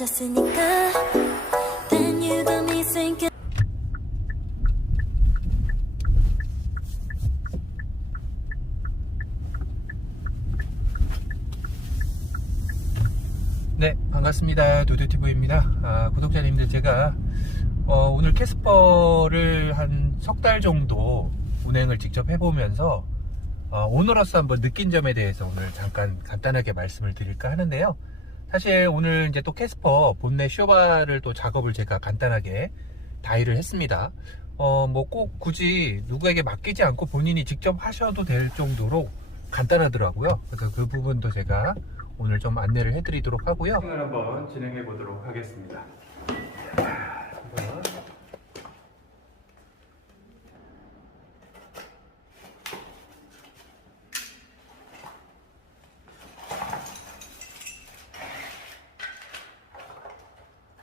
멀어졌으니까 Then you got me thinking. 네, 반갑습니다. 도도티브입니다. 구독자님들, 제가 오늘 캐스퍼를 한 석 달 정도 운행을 직접 해보면서 오너로서 한번 느낀 점에 대해서 오늘 잠깐 간단하게 말씀을 드릴까 하는데요. 사실 오늘 이제 또 캐스퍼 본넷 쇼바를 또 작업을 제가 간단하게 다이를 했습니다. 뭐 꼭 굳이 누구에게 맡기지 않고 본인이 직접 하셔도 될 정도로 간단하더라고요. 그래서 그 부분도 제가 오늘 좀 안내를 해드리도록 하고요. 한번 진행해 보도록 하겠습니다.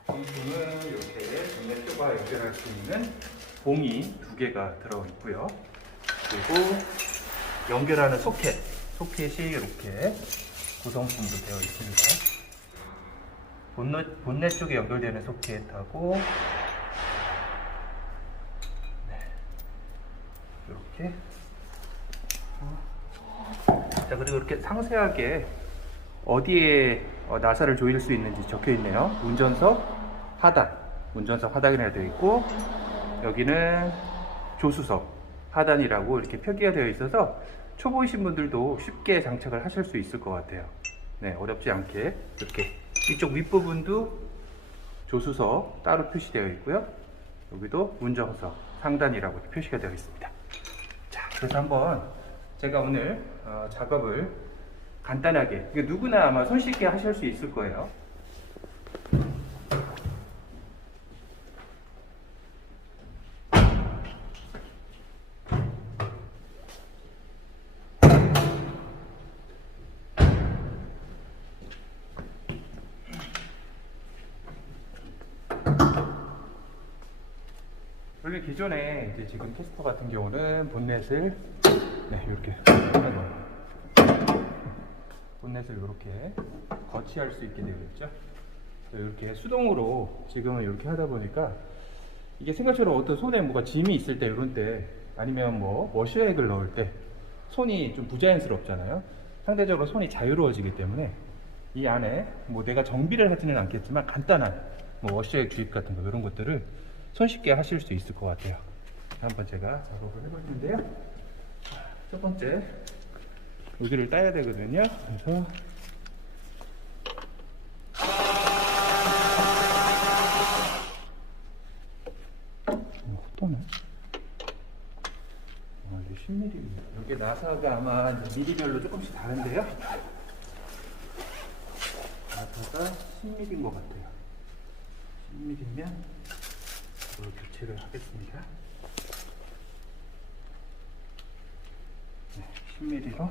부품은 이렇게 본넷 쇼바 연결할 수 있는 봉이 두 개가 들어 있고요. 그리고 연결하는 소켓이 이렇게 구성품도 되어 있습니다. 본넷 쪽에 연결되는 소켓하고 이렇게 자, 그리고 이렇게 상세하게 어디에 나사를 조일 수 있는지 적혀 있네요. 운전석 하단이라고 되어 있고, 여기는 조수석 하단이라고 이렇게 표기가 되어 있어서 초보이신 분들도 쉽게 장착을 하실 수 있을 것 같아요. 네, 어렵지 않게 이렇게 이쪽 윗부분도 조수석 따로 표시되어 있고요. 여기도 운전석 상단이라고 표시가 되어 있습니다. 자, 그래서 한번 제가 오늘 작업을 간단하게, 누구나 아마 손쉽게 하실 수 있을 거예요. 원래 기존에 이제 지금 캐스퍼 같은 경우는 본넷을 이렇게 본넷을 이렇게 거치할 수 있게 되어 있죠. 이렇게 수동으로 지금은 이렇게 하다 보니까 이게 생각처럼 어떤 손에 뭐가 짐이 있을 때, 이런 때, 아니면 뭐 워셔액을 넣을 때 손이 좀 부자연스럽잖아요. 상대적으로 손이 자유로워지기 때문에 이 안에 뭐 내가 정비를 하지는 않겠지만 간단한 뭐 워셔액 주입 같은 거, 이런 것들을 손쉽게 하실 수 있을 것 같아요. 한번 제가 작업을 해볼 텐데요. 첫 번째, 여기를 따야 되거든요. 그래서 또네. 이게 10mm입니다. 여기 나사가 아마 미리별로 조금씩 다른데요. 나사가 10mm인 것 같아요. 10mm면 이걸 교체를 하겠습니다. 10mm로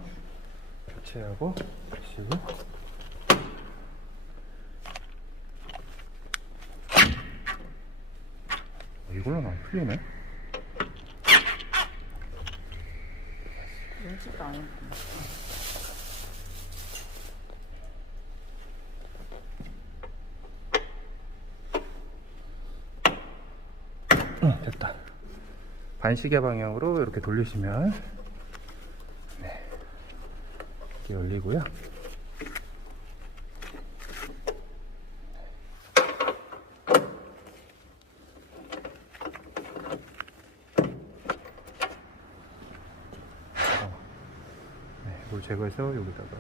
교체하고 다시고, 이걸로는 안 풀리네. 열지도 않았구나. 됐다. 반시계 방향으로 이렇게 돌리시면 이렇게 열리고요. 이걸 제거해서 여기다가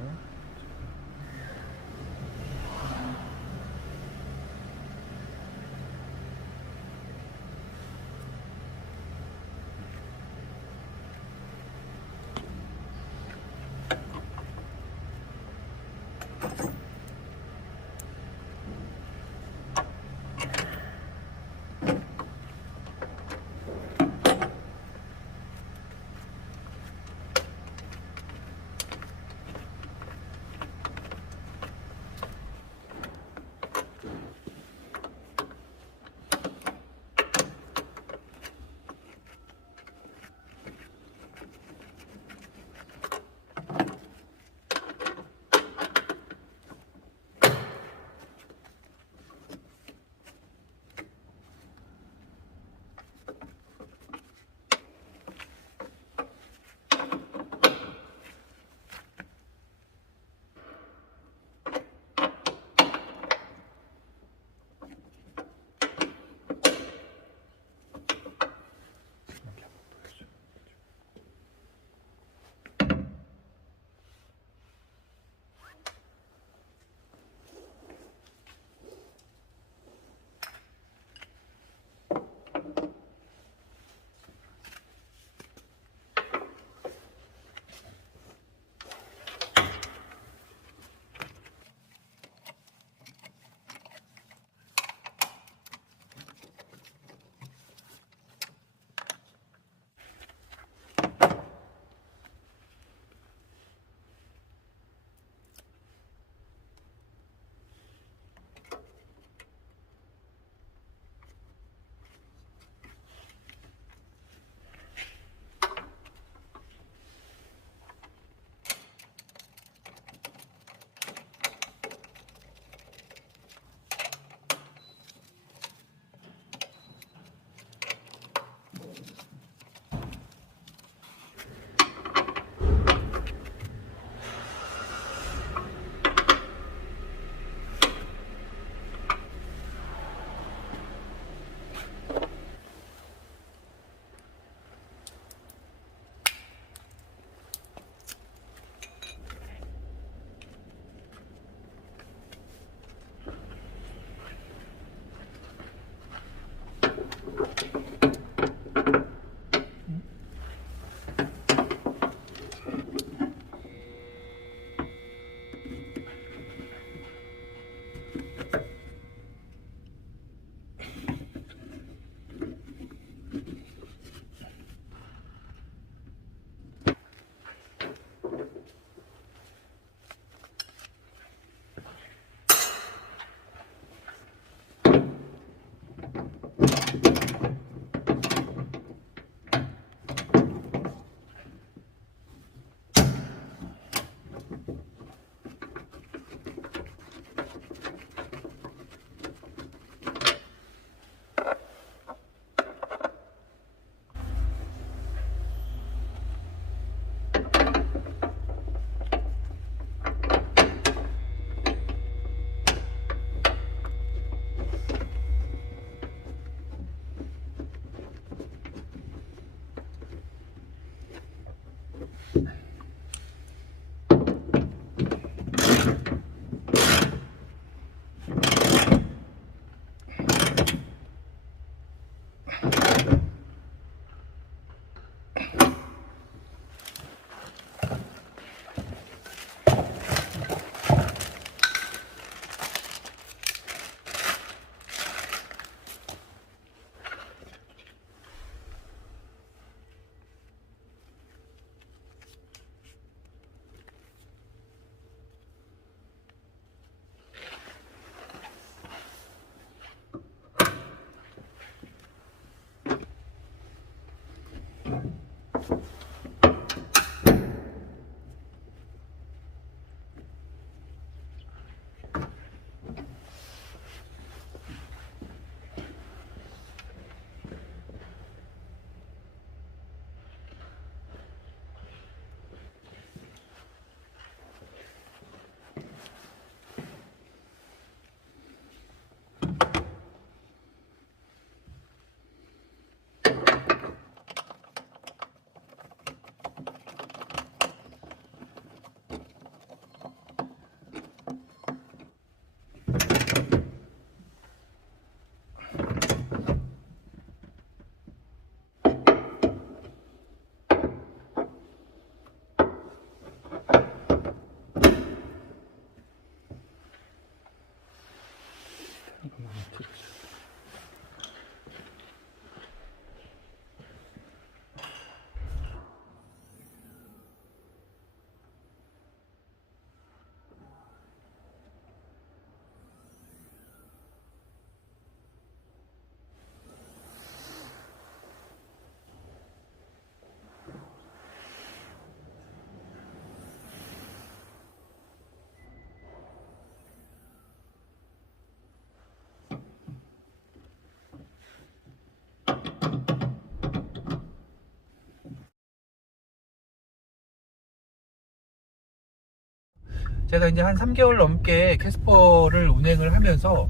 제가 이제 한 3개월 넘게 캐스퍼를 운행을 하면서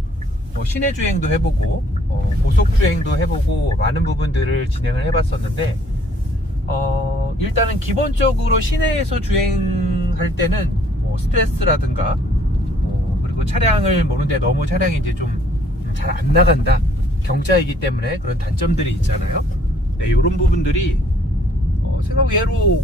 시내 주행도 해보고 고속 주행도 해보고 많은 부분들을 진행을 해봤었는데 일단은 기본적으로 시내에서 주행할 때는 스트레스라든가 그리고 차량을 모르는데 너무 차량이 이제 좀 잘 안 나간다, 경차이기 때문에 그런 단점들이 있잖아요. 네, 이런 부분들이 생각 외로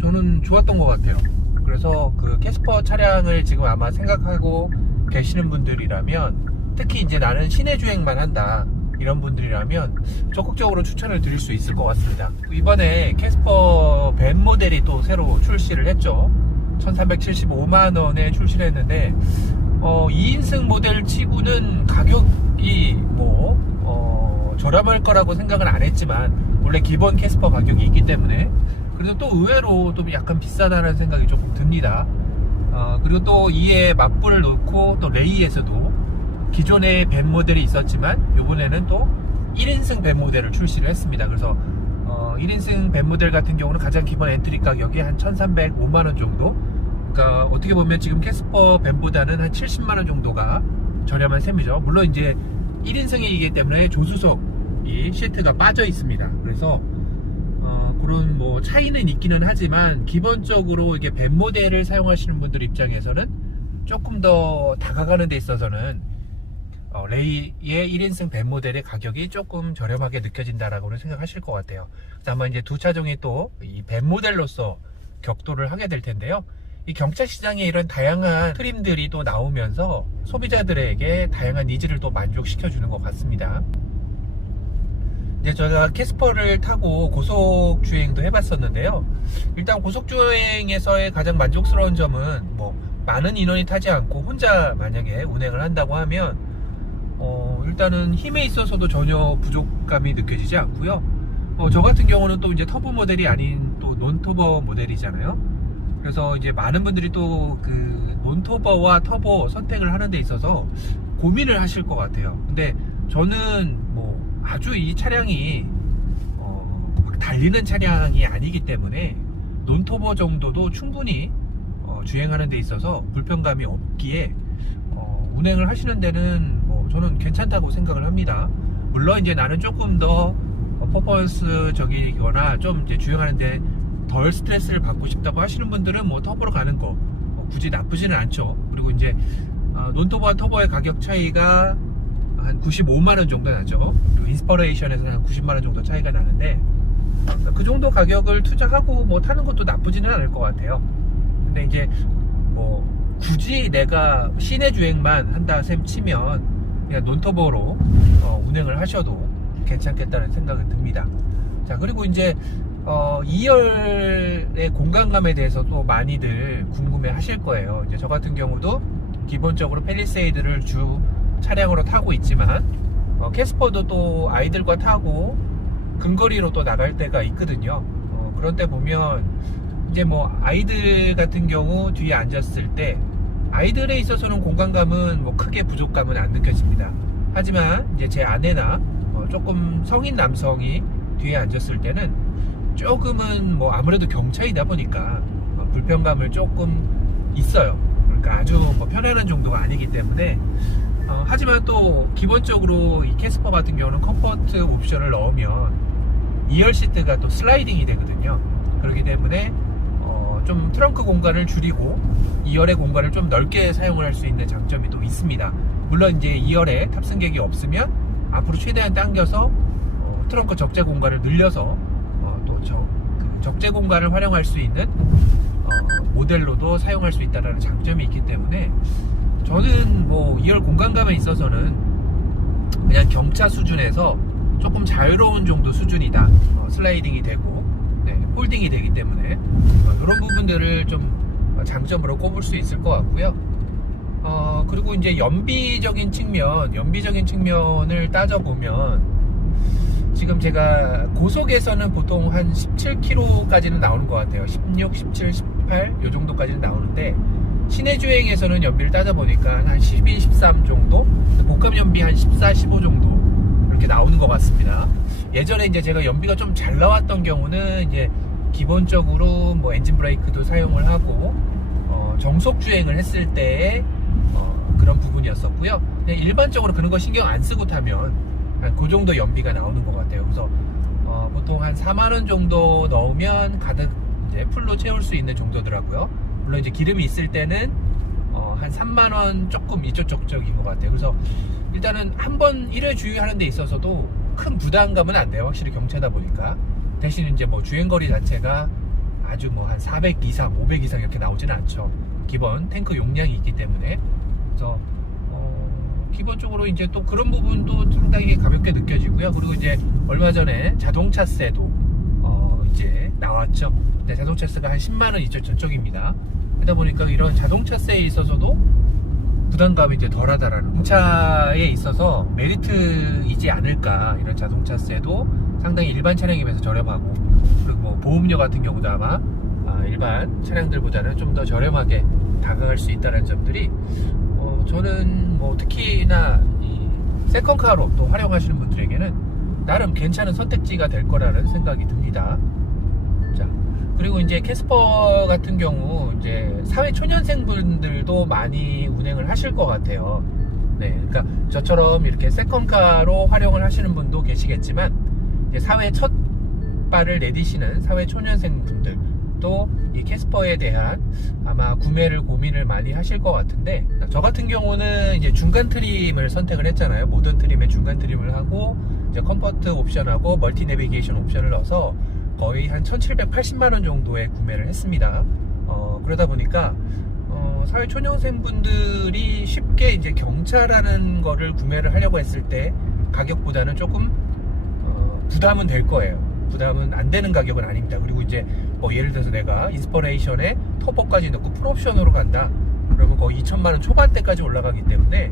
저는 좋았던 것 같아요. 그래서 그 캐스퍼 차량을 지금 아마 생각하고 계시는 분들이라면, 특히 이제 나는 시내 주행만 한다 이런 분들이라면 적극적으로 추천을 드릴 수 있을 것 같습니다. 이번에 캐스퍼 밴 모델이 또 새로 출시를 했죠. 1375만원에 출시를 했는데 2인승 모델 치고는 가격이 저렴할 거라고 생각은 안 했지만, 원래 기본 캐스퍼 가격이 있기 때문에 그래서 또 의외로 또 약간 비싸다는 생각이 조금 듭니다. 그리고 또 이에 맞불을 놓고 또 레이에서도 기존에 밴 모델이 있었지만 이번에는 또 1인승 밴 모델을 출시를 했습니다. 그래서 1인승 밴 모델 같은 경우는 가장 기본 엔트리 가격이 한 1305만원 정도, 그러니까 어떻게 보면 지금 캐스퍼 밴보다는 한 70만원 정도가 저렴한 셈이죠. 물론 이제 1인승이기 때문에 조수석이 시트가 빠져 있습니다. 그래서 그런 차이는 있기는 하지만 기본적으로 이게 밴 모델을 사용하시는 분들 입장에서는 조금 더 다가가는 데 있어서는 레이의 1인승 밴 모델의 가격이 조금 저렴하게 느껴진다라고는 생각하실 것 같아요. 그래서 아마 이제 두 차종이 또 이 밴 모델로서 격돌을 하게 될 텐데요. 이 경차 시장에 이런 다양한 트림들이 또 나오면서 소비자들에게 다양한 니즈를 또 만족시켜 주는 것 같습니다. 이제 저희가 캐스퍼를 타고 고속 주행도 해봤었는데요. 일단 고속 주행에서의 가장 만족스러운 점은 많은 인원이 타지 않고 혼자 만약에 운행을 한다고 하면 일단은 힘에 있어서도 전혀 부족감이 느껴지지 않고요. 저 같은 경우는 또 이제 터보 모델이 아닌 또 논터보 모델이잖아요. 그래서 이제 많은 분들이 또 그 논터보와 터보 선택을 하는 데 있어서 고민을 하실 것 같아요. 근데 저는 아주 이 차량이 막 달리는 차량이 아니기 때문에 논터보 정도도 충분히 주행하는 데 있어서 불편감이 없기에 운행을 하시는 데는 저는 괜찮다고 생각을 합니다. 물론 이제 나는 조금 더 퍼포먼스적이거나 좀 이제 주행하는데 덜 스트레스를 받고 싶다고 하시는 분들은 터보로 가는 거 굳이 나쁘지는 않죠. 그리고 이제 논터보와 터보의 가격 차이가 한 95만원 정도 나죠. 그리고 인스퍼레이션에서는 한 90만원 정도 차이가 나는데, 그 정도 가격을 투자하고 타는 것도 나쁘지는 않을 것 같아요. 근데 이제 굳이 내가 시내 주행만 한다 셈 치면 그냥 논터보로 운행을 하셔도 괜찮겠다는 생각이 듭니다. 자, 그리고 이제 2열의 공간감에 대해서 또 많이들 궁금해 하실 거예요. 이제 저 같은 경우도 기본적으로 팰리세이드를 주 차량으로 타고 있지만 캐스퍼도 또 아이들과 타고 근거리로 또 나갈 때가 있거든요. 그런 때 보면 이제 뭐 아이들 같은 경우 뒤에 앉았을 때 아이들에 있어서는 공간감은 뭐 크게 부족감은 안 느껴집니다. 하지만 이제 제 아내나 조금 성인 남성이 뒤에 앉았을 때는 조금은 뭐 아무래도 경차이다 보니까 불편감을 조금 있어요. 그러니까 아주 뭐 편안한 정도가 아니기 때문에 하지만 또 기본적으로 이 캐스퍼 같은 경우는 컴포트 옵션을 넣으면 2열 시트가 또 슬라이딩이 되거든요. 그렇기 때문에 좀 트렁크 공간을 줄이고 2열의 공간을 좀 넓게 사용을 할 수 있는 장점이 또 있습니다. 물론 이제 2열에 탑승객이 없으면 앞으로 최대한 당겨서 트렁크 적재 공간을 늘려서 또 그 적재 공간을 활용할 수 있는 모델로도 사용할 수 있다는 장점이 있기 때문에 저는 뭐 2열 공간감에 있어서는 그냥 경차 수준에서 조금 자유로운 정도 수준이다. 슬라이딩이 되고 홀딩이 되기 때문에 이런 부분들을 좀 장점으로 꼽을 수 있을 것 같고요. 그리고 이제 연비적인 측면을 따져보면 지금 제가 고속에서는 보통 한 17km까지는 나오는 것 같아요. 16, 17, 18 요 정도까지는 나오는데 시내 주행에서는 연비를 따져보니까 한 12, 13 정도, 복합 연비 한 14, 15 정도 이렇게 나오는 것 같습니다. 예전에 이제 제가 연비가 좀 잘 나왔던 경우는 이제 기본적으로 뭐 엔진 브레이크도 사용을 하고 정속 주행을 했을 때의 그런 부분이었었고요. 그냥 일반적으로 그런 거 신경 안 쓰고 타면 한 그 정도 연비가 나오는 것 같아요. 그래서 보통 한 4만원 정도 넣으면 가득 이제 풀로 채울 수 있는 정도더라고요. 물론 이제 기름이 있을 때는 한 3만원 조금 이쪽저쪽인 것 같아요. 그래서 일단은 한번 1회 주유하는 데 있어서도 큰 부담감은 안 돼요. 확실히 경차다 보니까. 대신 이제 뭐 주행거리 자체가 아주 뭐 한 400 이상, 500 이상 이렇게 나오지는 않죠. 기본 탱크 용량이 있기 때문에. 그래서 기본적으로 이제 또 그런 부분도 상당히 가볍게 느껴지고요. 그리고 이제 얼마 전에 자동차세도 이제 나왔죠. 근데 자동차세가 한 10만원 이쪽 저쪽입니다. 그러다 보니까 이런 자동차세에 있어서도 부담감이 이제 덜하다라는 거. 자동차에 있어서 메리트이지 않을까. 이런 자동차세도 상당히 일반 차량에 비해서 저렴하고, 그리고 뭐 보험료 같은 경우도 아마 일반 차량들보다는 좀 더 저렴하게 다가갈 수 있다는 점들이 저는 뭐 특히나 이 세컨카로 또 활용하시는 분들에게는 나름 괜찮은 선택지가 될 거라는 생각이 듭니다. 자, 그리고 이제 캐스퍼 같은 경우 이제 사회 초년생 분들도 많이 운행을 하실 것 같아요. 네, 그러니까 저처럼 이렇게 세컨카로 활용을 하시는 분도 계시겠지만 이제 사회 첫 발을 내디시는 사회 초년생 분들도 이 캐스퍼에 대한 아마 구매를 고민을 많이 하실 것 같은데, 저 같은 경우는 이제 중간 트림을 선택을 했잖아요. 모던 트림에 중간 트림을 하고 이제 컴포트 옵션하고 멀티 내비게이션 옵션을 넣어서 거의 한 1780만원 정도에 구매를 했습니다. 그러다 보니까 사회 초년생 분들이 쉽게 이제 경차라는 거를 구매를 하려고 했을 때 가격보다는 조금 부담은 될 거예요. 부담은 안 되는 가격은 아닙니다. 그리고 이제 뭐 예를 들어서 내가 인스퍼레이션에 터보까지 넣고 풀옵션으로 간다 그러면 거의 2천만원 초반대까지 올라가기 때문에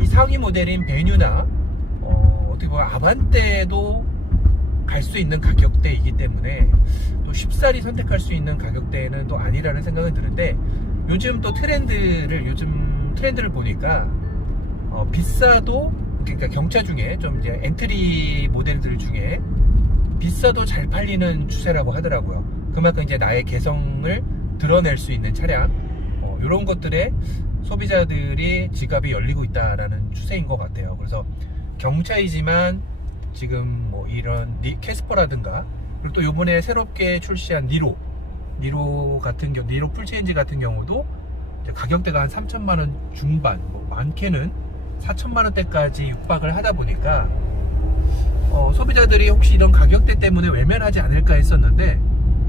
이 상위 모델인 베뉴나 어떻게 보면 아반떼도 갈 수 있는 가격대이기 때문에 또 쉽사리 선택할 수 있는 가격대는 또 아니라는 생각은 드는데, 요즘 트렌드를 보니까 비싸도, 그러니까 경차 중에 좀 이제 엔트리 모델들 중에 비싸도 잘 팔리는 추세라고 하더라고요. 그만큼 이제 나의 개성을 드러낼 수 있는 차량, 이런 것들에 소비자들이 지갑이 열리고 있다라는 추세인 것 같아요. 그래서 경차이지만 지금 뭐 이런 캐스퍼라든가, 그리고 또 요번에 새롭게 출시한 니로 같은 경우, 니로 풀체인지 같은 경우도 이제 가격대가 한 3천만원 중반, 뭐 많게는 4천만원대까지 육박을 하다 보니까 소비자들이 혹시 이런 가격대 때문에 외면하지 않을까 했었는데,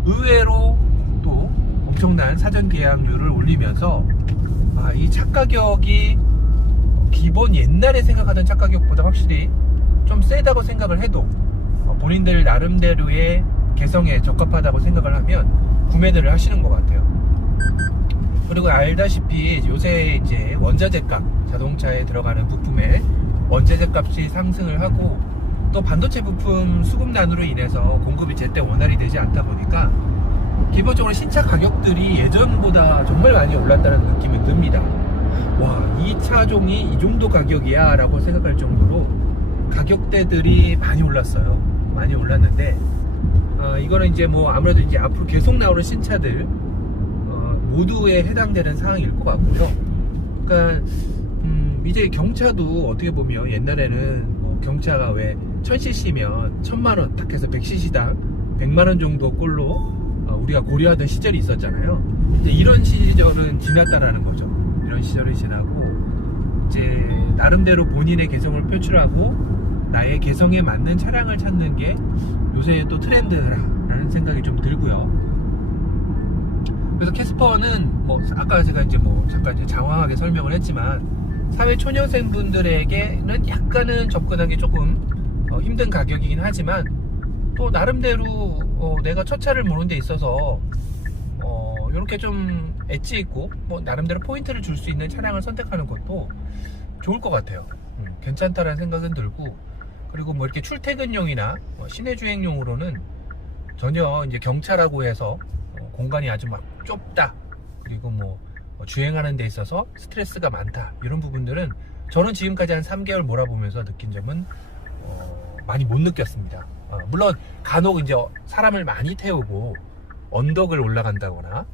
의외로 또 엄청난 사전 계약료를 올리면서 이 차 가격이 기본 옛날에 생각하던 차 가격보다 확실히 좀 세다고 생각을 해도 본인들 나름대로의 개성에 적합하다고 생각을 하면 구매들을 하시는 것 같아요. 그리고 알다시피 요새 이제 원자재 값, 자동차에 들어가는 부품의 원자재 값이 상승을 하고, 또 반도체 부품 수급난으로 인해서 공급이 제때 원활히 되지 않다 보니까 기본적으로 신차 가격들이 예전보다 정말 많이 올랐다는 느낌이 듭니다. 와, 이 차종이 이 정도 가격이야 라고 생각할 정도로 가격대들이 많이 올랐어요. 많이 올랐는데 이거는 이제 뭐 아무래도 이제 앞으로 계속 나오는 신차들 모두에 해당되는 사항일 것 같고요. 그러니까 이제 경차도 어떻게 보면 옛날에는 뭐 경차가 왜 1000cc면 1000만원 딱 해서 100cc당 100만원 정도 꼴로 우리가 고려하던 시절이 있었잖아요. 이제 이런 시절은 지났다라는 거죠. 이런 시절이 지나고 이제 나름대로 본인의 개성을 표출하고 나의 개성에 맞는 차량을 찾는 게 요새 또 트렌드라는 생각이 좀 들고요. 그래서 캐스퍼는 뭐 아까 제가 이제 뭐 잠깐 이제 장황하게 설명을 했지만 사회 초년생 분들에게는 약간은 접근하기 조금 힘든 가격이긴 하지만 또 나름대로 내가 첫 차를 모는 데 있어서 이렇게 좀 엣지 있고 뭐 나름대로 포인트를 줄 수 있는 차량을 선택하는 것도 좋을 것 같아요. 괜찮다라는 생각은 들고, 그리고 뭐 이렇게 출퇴근용이나 시내 주행용으로는 전혀 이제 경차라고 해서 공간이 아주 막 좁다, 그리고 뭐 주행하는 데 있어서 스트레스가 많다, 이런 부분들은 저는 지금까지 한 3개월 몰아보면서 느낀 점은 많이 못 느꼈습니다. 물론 간혹 이제 사람을 많이 태우고 언덕을 올라간다거나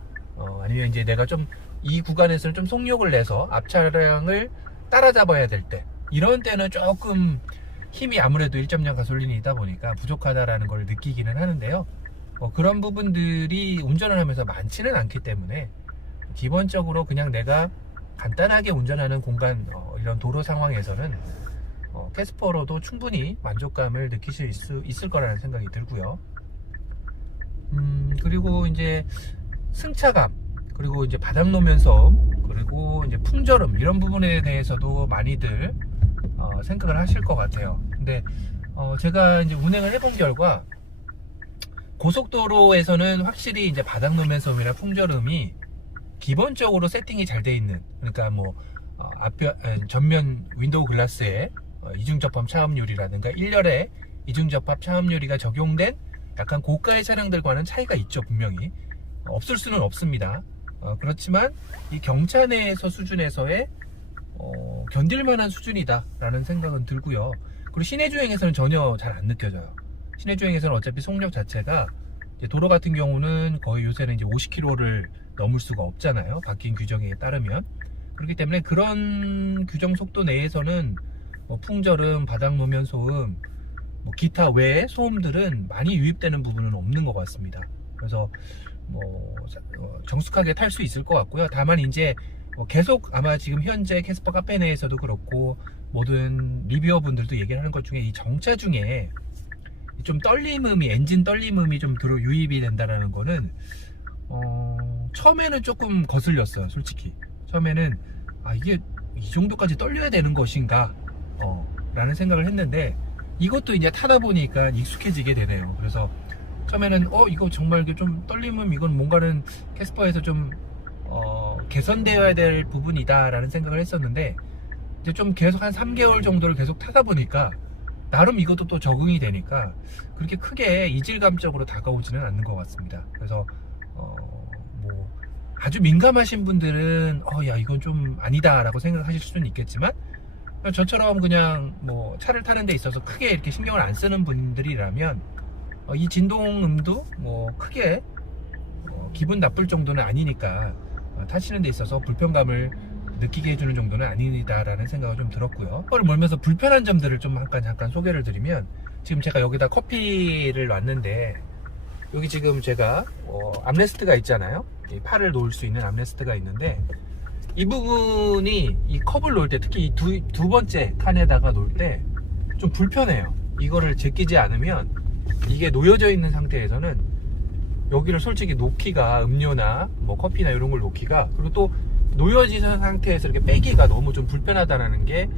아니면 이제 내가 좀 이 구간에서는 좀 속력을 내서 앞 차량을 따라잡아야 될 때, 이런 때는 조금 힘이 아무래도 1.0 가솔린이다 보니까 부족하다라는 걸 느끼기는 하는데요. 그런 부분들이 운전을 하면서 많지는 않기 때문에 기본적으로 그냥 내가 간단하게 운전하는 공간, 이런 도로 상황에서는 캐스퍼로도 충분히 만족감을 느끼실 수 있을 거라는 생각이 들고요. 그리고 이제 승차감, 그리고 이제 바닥 노면성, 그리고 이제 풍절음, 이런 부분에 대해서도 많이들 생각을 하실 것 같아요. 근데 제가 이제 운행을 해본 결과 고속도로에서는 확실히 이제 바닥 노면성이나 풍절음이 기본적으로 세팅이 잘 돼 있는, 그러니까 뭐 전면 윈도우 글라스에 이중접합 차음유리라든가 1열에 이중접합 차음유리가 적용된 약간 고가의 차량들과는 차이가 있죠. 분명히 없을 수는 없습니다. 그렇지만 이 경차 내에서 수준에서의 견딜만한 수준이다 라는 생각은 들고요. 그리고 시내 주행에서는 전혀 잘 안 느껴져요. 시내 주행에서는 어차피 속력 자체가 도로 같은 경우는 거의 요새는 이제 50km를 넘을 수가 없잖아요. 바뀐 규정에 따르면. 그렇기 때문에 그런 규정 속도 내에서는 풍절음, 바닥 노면 소음, 뭐 기타 외의 소음들은 많이 유입되는 부분은 없는 것 같습니다. 그래서 뭐 정숙하게 탈 수 있을 것 같고요. 다만 이제 계속 아마 지금 현재 캐스퍼 카페 내에서도 그렇고 모든 리뷰어 분들도 얘기를 하는 것 중에 이 정차 중에 좀 떨림음이, 엔진 떨림음이 좀 유입이 된다는 거는 처음에는 조금 거슬렸어요. 솔직히 처음에는 이게 이 정도까지 떨려야 되는 것인가 라는 생각을 했는데, 이것도 이제 타다 보니까 익숙해지게 되네요. 그래서 처음에는 이거 정말 좀 떨림음, 이건 뭔가는 캐스퍼에서 좀 개선되어야 될 부분이다 라는 생각을 했었는데, 이제 좀 계속 한 3개월 정도를 계속 타다 보니까 나름 이것도 또 적응이 되니까 그렇게 크게 이질감적으로 다가오지는 않는 것 같습니다. 그래서 뭐 아주 민감하신 분들은 야 이건 좀 아니다 라고 생각하실 수는 있겠지만, 저처럼 그냥 뭐 차를 타는 데 있어서 크게 이렇게 신경을 안 쓰는 분들이라면 이 진동음도 뭐 크게 기분 나쁠 정도는 아니니까 타시는 데 있어서 불편감을 느끼게 해주는 정도는 아니다라는 생각을 좀 들었고요. 그걸 몰면서 불편한 점들을 좀 잠깐 소개를 드리면, 지금 제가 여기다 커피를 놨는데 여기 지금 제가 암레스트가 있잖아요. 이 팔을 놓을 수 있는 암레스트가 있는데, 이 부분이 이 컵을 놓을 때, 특히 이 두 번째 칸에다가 놓을 때 좀 불편해요. 이거를 제끼지 않으면 이게 놓여져 있는 상태에서는 여기를 솔직히 놓기가, 음료나 뭐 커피나 이런 걸 놓기가, 그리고 또 놓여진 상태에서 이렇게 빼기가 너무 좀 불편하다는 게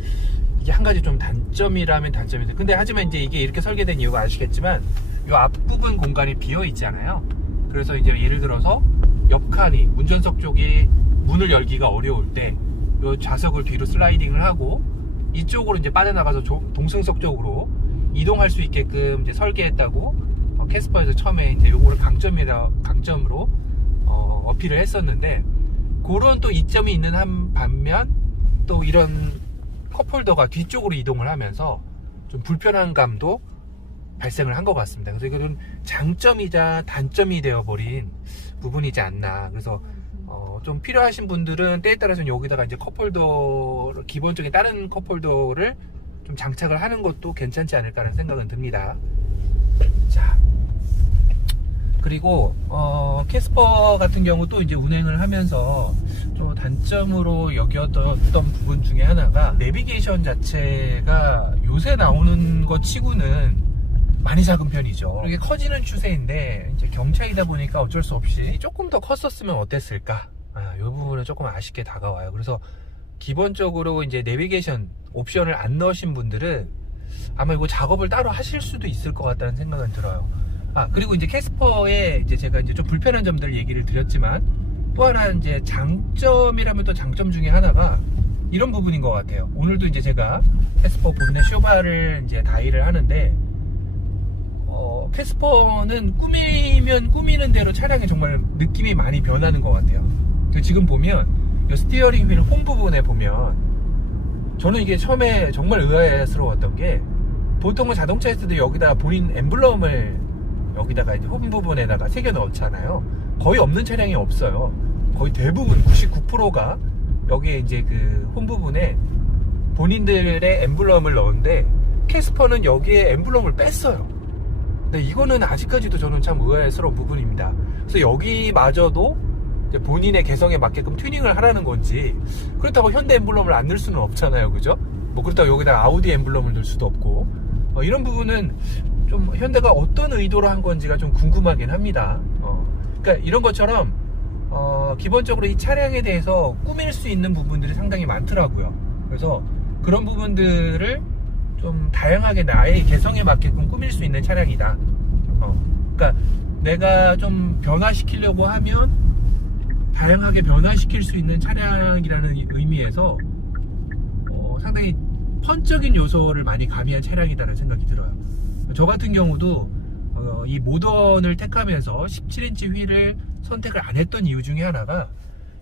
이게 한 가지 좀 단점이라면 단점인데, 근데 하지만 이제 이게 이렇게 설계된 이유가 아시겠지만 이 앞부분 공간이 비어 있잖아요. 그래서 이제 예를 들어서 옆칸이, 운전석 쪽이 문을 열기가 어려울 때 이 좌석을 뒤로 슬라이딩을 하고 이쪽으로 이제 빠져나가서 동승석 쪽으로 이동할 수 있게끔 이제 설계했다고 캐스퍼에서 처음에 이제 요거를 강점으로 어필을 했었는데, 그런 또 이점이 있는 한 반면 또 이런 컵홀더가 뒤쪽으로 이동을 하면서 좀 불편한 감도 발생을 한 것 같습니다. 그래서 이거는 장점이자 단점이 되어버린 부분이지 않나. 그래서 좀 필요하신 분들은 때에 따라서는 여기다가 이제 컵홀더, 기본적인 다른 컵홀더를 좀 장착을 하는 것도 괜찮지 않을까라는 생각은 듭니다. 자, 그리고 캐스퍼 같은 경우 또 이제 운행을 하면서 좀 단점으로 여겼던 부분 중에 하나가, 내비게이션 자체가 요새 나오는 것 치고는 많이 작은 편이죠. 이게 커지는 추세인데 이제 경차이다 보니까 어쩔 수 없이 조금 더 컸었으면 어땠을까, 이 부분은 조금 아쉽게 다가와요. 그래서 기본적으로 이제 내비게이션 옵션을 안 넣으신 분들은 아마 이거 작업을 따로 하실 수도 있을 것 같다는 생각은 들어요. 그리고 이제 캐스퍼에 이제 제가 이제 좀 불편한 점들을 얘기를 드렸지만, 또 하나 이제 장점이라면 또 장점 중에 하나가 이런 부분인 것 같아요. 오늘도 이제 제가 캐스퍼 본넷 쇼바를 이제 다이를 하는데, 캐스퍼는 꾸미면 꾸미는 대로 차량이 정말 느낌이 많이 변하는 것 같아요. 지금 보면 이 스티어링 휠 홈 부분에 보면, 저는 이게 처음에 정말 의아스러웠던 게, 보통은 자동차에서도 여기다 본인 엠블럼을 여기다가 이제 홈 부분에다가 새겨 넣잖아요. 거의 없는 차량이 없어요. 거의 대부분 99%가 여기에 이제 그 홈 부분에 본인들의 엠블럼을 넣었는데, 캐스퍼는 여기에 엠블럼을 뺐어요. 근데 이거는 아직까지도 저는 참 의아스러운 부분입니다. 그래서 여기마저도 이제 본인의 개성에 맞게끔 튜닝을 하라는 건지, 그렇다고 현대 엠블럼을 안 넣을 수는 없잖아요, 그죠? 뭐 그렇다고 여기다 아우디 엠블럼을 넣을 수도 없고, 이런 부분은 좀 현대가 어떤 의도로 한 건지가 좀 궁금하긴 합니다. 그러니까 이런 것처럼 기본적으로 이 차량에 대해서 꾸밀 수 있는 부분들이 상당히 많더라고요. 그래서 그런 부분들을 좀 다양하게 나의 개성에 맞게끔 꾸밀 수 있는 차량이다. 그러니까 내가 좀 변화시키려고 하면 다양하게 변화시킬 수 있는 차량이라는 의미에서 상당히 펀적인 요소를 많이 가미한 차량이라는 생각이 들어요. 저 같은 경우도 이 모던을 택하면서 17인치 휠을 선택을 안 했던 이유 중에 하나가,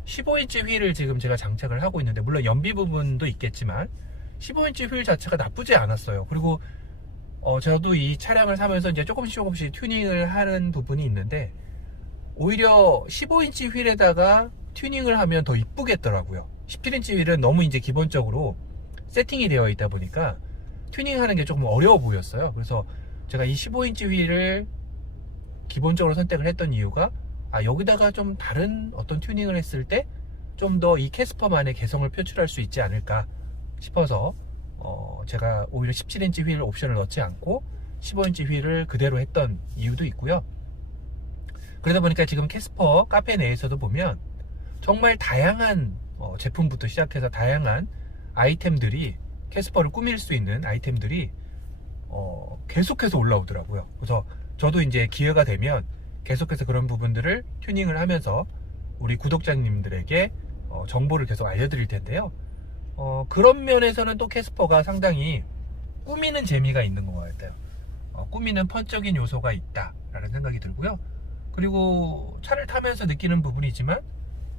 15인치 휠을 지금 제가 장착을 하고 있는데, 물론 연비 부분도 있겠지만 15인치 휠 자체가 나쁘지 않았어요. 그리고 저도 이 차량을 사면서 이제 조금씩 튜닝을 하는 부분이 있는데, 오히려 15인치 휠에다가 튜닝을 하면 더 이쁘겠더라고요. 17인치 휠은 너무 이제 기본적으로 세팅이 되어 있다 보니까 튜닝하는 게 조금 어려워 보였어요. 그래서 제가 이 15인치 휠을 기본적으로 선택을 했던 이유가, 여기다가 좀 다른 어떤 튜닝을 했을 때 좀 더 이 캐스퍼만의 개성을 표출할 수 있지 않을까 싶어서 제가 오히려 17인치 휠 옵션을 넣지 않고 15인치 휠을 그대로 했던 이유도 있고요. 그러다 보니까 지금 캐스퍼 카페 내에서도 보면 정말 다양한 제품부터 시작해서 다양한 아이템들이, 캐스퍼를 꾸밀 수 있는 아이템들이 계속해서 올라오더라고요. 그래서 저도 이제 기회가 되면 계속해서 그런 부분들을 튜닝을 하면서 우리 구독자님들에게 정보를 계속 알려드릴 텐데요. 그런 면에서는 또 캐스퍼가 상당히 꾸미는 재미가 있는 것 같아요. 꾸미는 펀적인 요소가 있다라는 생각이 들고요. 그리고 차를 타면서 느끼는 부분이지만,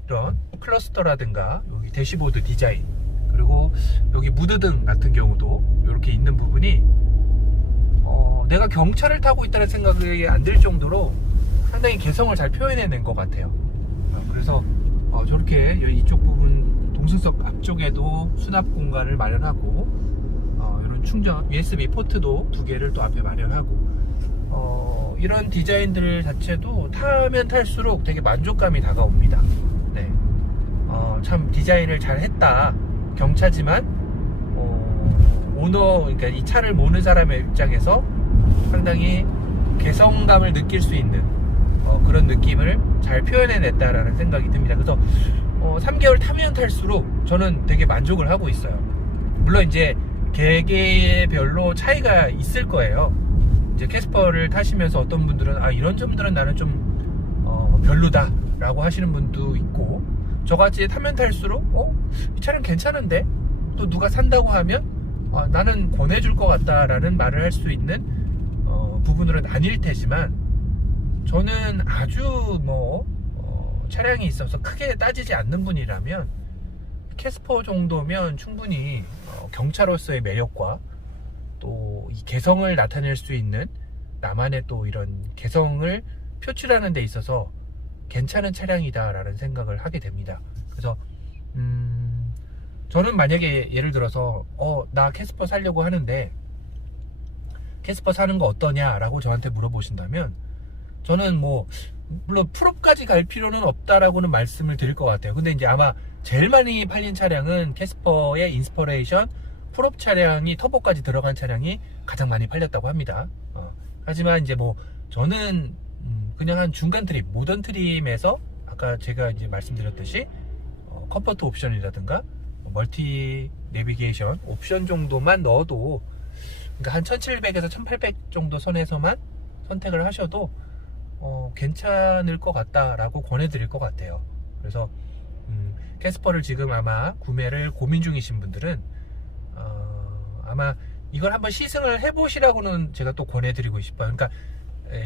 이런 클러스터라든가 여기 대시보드 디자인, 그리고 여기 무드등 같은 경우도 이렇게 있는 부분이 내가 경차를 타고 있다는 생각이 안 들 정도로 상당히 개성을 잘 표현해낸 것 같아요. 그래서 저렇게 이쪽 부분 동승석 앞쪽에도 수납 공간을 마련하고, 이런 충전 USB 포트도 2개를 또 앞에 마련하고, 이런 디자인들 자체도 타면 탈수록 되게 만족감이 다가옵니다. 네. 참 디자인을 잘 했다. 경차지만 오너, 그러니까 이 차를 모는 사람의 입장에서 상당히 개성감을 느낄 수 있는 그런 느낌을 잘 표현해냈다라는 생각이 듭니다. 그래서 3개월 타면 탈수록 저는 되게 만족을 하고 있어요. 물론 이제 개개별로 차이가 있을 거예요. 이제 캐스퍼를 타시면서 어떤 분들은 이런 점들은 나는 좀 별로다 라고 하시는 분도 있고, 저같이 타면 탈수록 이 차는 괜찮은데, 또 누가 산다고 하면 나는 권해줄 것 같다라는 말을 할 수 있는 부분으로는 아닐 테지만, 저는 아주 차량이 있어서 크게 따지지 않는 분이라면 캐스퍼 정도면 충분히 경차로서의 매력과 또 이 개성을 나타낼 수 있는, 나만의 또 이런 개성을 표출하는 데 있어서 괜찮은 차량이다 라는 생각을 하게 됩니다. 그래서 저는 만약에 예를 들어서 나 캐스퍼 사려고 하는데 캐스퍼 사는 거 어떠냐 라고 저한테 물어보신다면, 저는 물론 풀업까지 갈 필요는 없다라고는 말씀을 드릴 것 같아요. 근데 이제 아마 제일 많이 팔린 차량은 캐스퍼의 인스퍼레이션 풀업 차량이, 터보까지 들어간 차량이 가장 많이 팔렸다고 합니다. 하지만 이제 저는 그냥 한 중간 트림, 모던 트림에서 아까 제가 이제 말씀드렸듯이 컴포트 옵션이라든가 멀티 내비게이션 옵션 정도만 넣어도, 그러니까 한 1700에서 1800 정도 선에서만 선택을 하셔도 괜찮을 것 같다라고 권해드릴 것 같아요. 그래서 캐스퍼를 지금 아마 구매를 고민 중이신 분들은 아마 이걸 한번 시승을 해보시라고는 제가 또 권해드리고 싶어요. 그러니까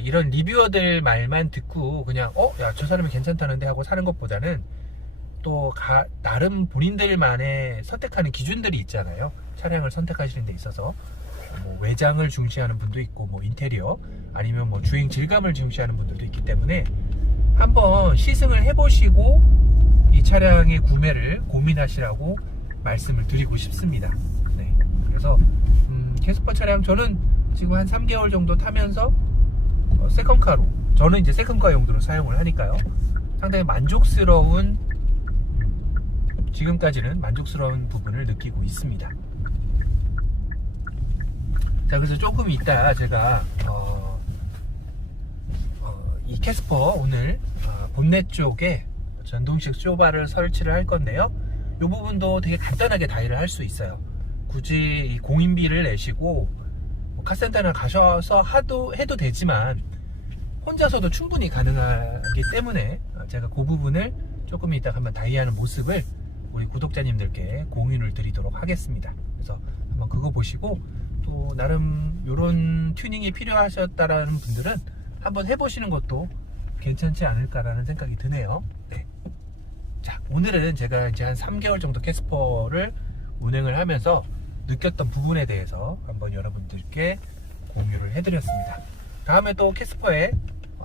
이런 리뷰어들 말만 듣고 그냥 야, 저 사람이 괜찮다는데 하고 사는 것보다는 또 나름 본인들만의 선택하는 기준들이 있잖아요. 차량을 선택하시는 데 있어서 외장을 중시하는 분도 있고 인테리어, 아니면 주행 질감을 중시하는 분들도 있기 때문에 한번 시승을 해보시고 이 차량의 구매를 고민하시라고 말씀을 드리고 싶습니다. 네. 그래서 캐스퍼 차량 저는 지금 한 3개월 정도 타면서 세컨카로, 저는 이제 세컨카 용도로 사용을 하니까요, 상당히 만족스러운, 지금까지는 만족스러운 부분을 느끼고 있습니다. 자, 그래서 조금 이따 제가 이 캐스퍼 오늘 본넷 쪽에 전동식 쇼바를 설치를 할 건데요, 이 부분도 되게 간단하게 다이를 할 수 있어요. 굳이 이 공인비를 내시고 카센터나 가셔서 해도 되지만 혼자서도 충분히 가능하기 때문에 제가 그 부분을 조금 이따 한번 다이하는 모습을 우리 구독자님들께 공유를 드리도록 하겠습니다. 그래서 한번 그거 보시고, 또 나름 이런 튜닝이 필요하셨다라는 분들은 한번 해보시는 것도 괜찮지 않을까라는 생각이 드네요. 네. 자, 오늘은 제가 이제 한 3개월 정도 캐스퍼를 운행을 하면서 느꼈던 부분에 대해서 한번 여러분들께 공유를 해드렸습니다. 다음에 또 캐스퍼의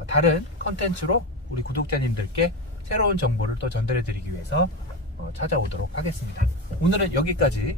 다른 컨텐츠로 우리 구독자님들께 새로운 정보를 또 전달해 드리기 위해서 찾아오도록 하겠습니다. 오늘은 여기까지.